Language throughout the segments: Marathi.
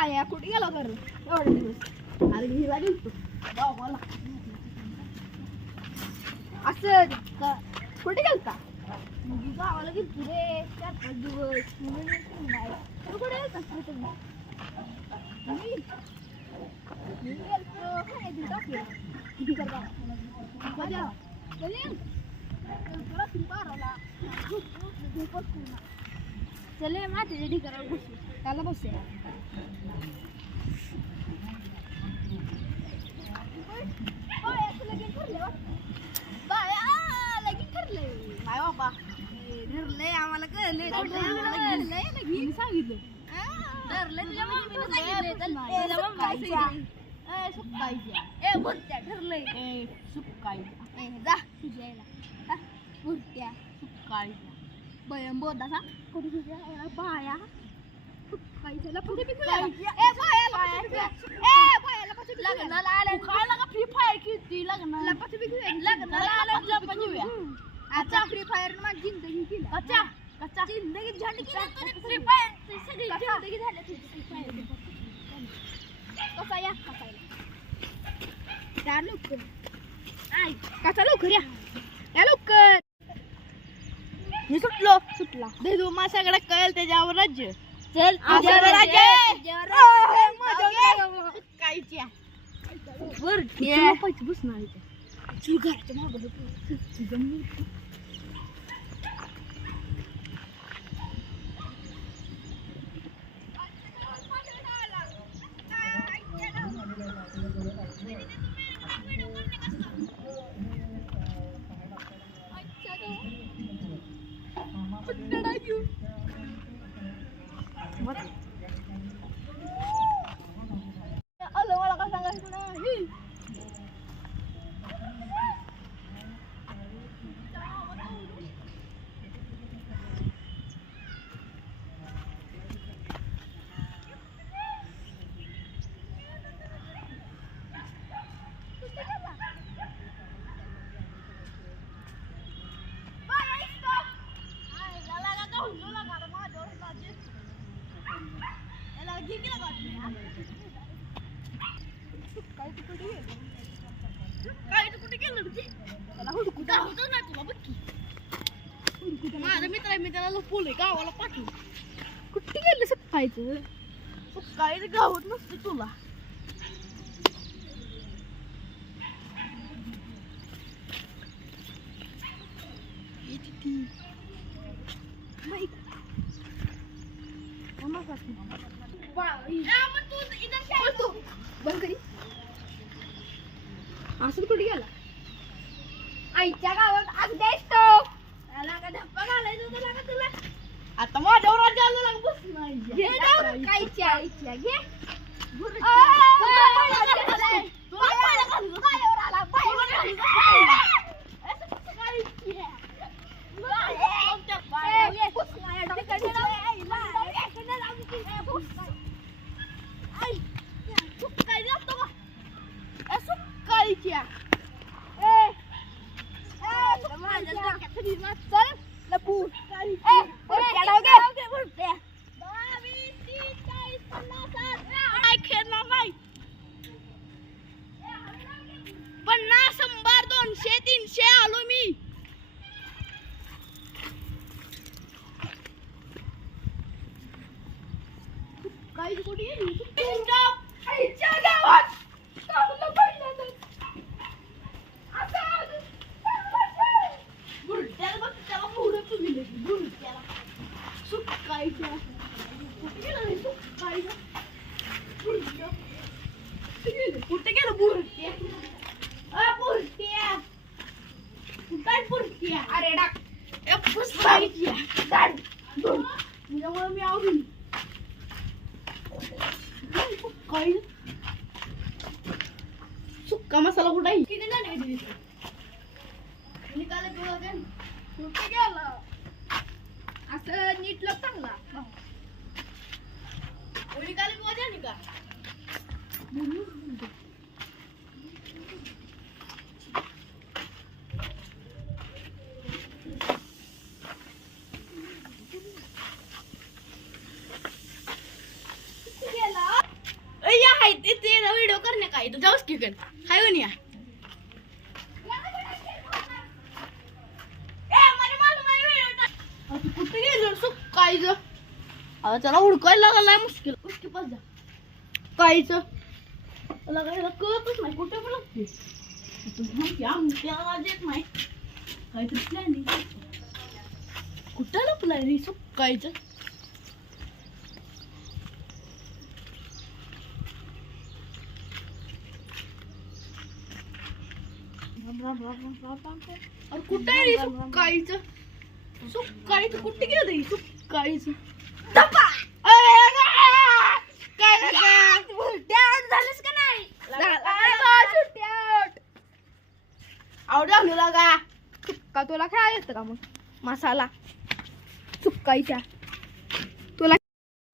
बाया कुठे गेला तर एवढे दिवस अरे हिला गेलतो गावाला असं कुठे गेलता म्हणजे गावाला गेलतो रे 4-5 दिवस म्हणून नाही तू कुठे गेलतास रे तुम्ही मी गेलतो काय दिवस आपल्याला किती करता मजा चले तुला बाराला चले मातीच्या ठिकाणावर बसू त्याला बसूया ठरलंय आम्हाला कळलंय सांगितलं ठरलंय जा तुझ्या मूर्त्या बयम बोलता का बाया फ्री फायर किती लग्नाला आता फ्री फायर माझी जिंदगी केली कच्चा जिंदगी झाली फ्री फायर सगळी जिंदगी झाली फ्री फायर कसा या कसा लवकर कसा लवकर या लवकर मी सुटला देऊ माझ्याकडे कळेल त्याच्यावर राज्य चल कायच्या वर पैसे बसणार चल घराच्या मागं मला काय सांगायचं नाही माझा मित्र मी त्याला लपवलंय गावाला पाठवून कुठे गेले सकाळचं सकाळी गावात नसते तुला असं कुठे गेला आईच्या गावात आज द्यायचो धप्पा घालायचा तुला का तुला आता माझ्यावर राज्याला बस नाही कायच्या आईच्या घे अरे डाक मी आवडून सुक्का मसाला कुठे आहे किती नाही निकाल कुठे गेला असं नीट लग चांगला निकाल का गेला नाही काय तू जाऊस की कर हाय वनिया कुठे गेलो सुकायच आता त्याला हुडकायला लागलाय मुश्किल उसकी पास जा कायच लागायला कळतच नाही कुठे पण लागते आमच्या आवाज येत नाही काहीतरी प्लॅनिंग कुठं लपलाय रे सुकायचं अरे कुठं आहे रे सुकायचं सुकायचं कुठे गेलं रे सुकायचं झालंच का नाही आवडलं लागा सुक्का तुला खेळायला येतं का मग मसाला सुक्कायच्या तुला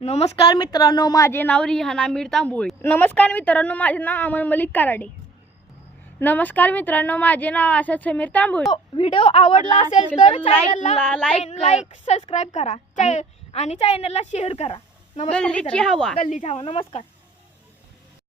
नमस्कार मित्रांनो माझे नाव रिहाना मीर तांबोळी नमस्कार मित्रांनो माझे नाव अमन मलिक कराडे नमस्कार मित्रांनो माझे नाव आसाद समीर तांबोळी व्हिडिओ आवडला असेल तर चॅनलला लाईक सबस्क्राईब करा आणि चॅनलला शेअर करा नमस्कार गल्लीची हवा नमस्कार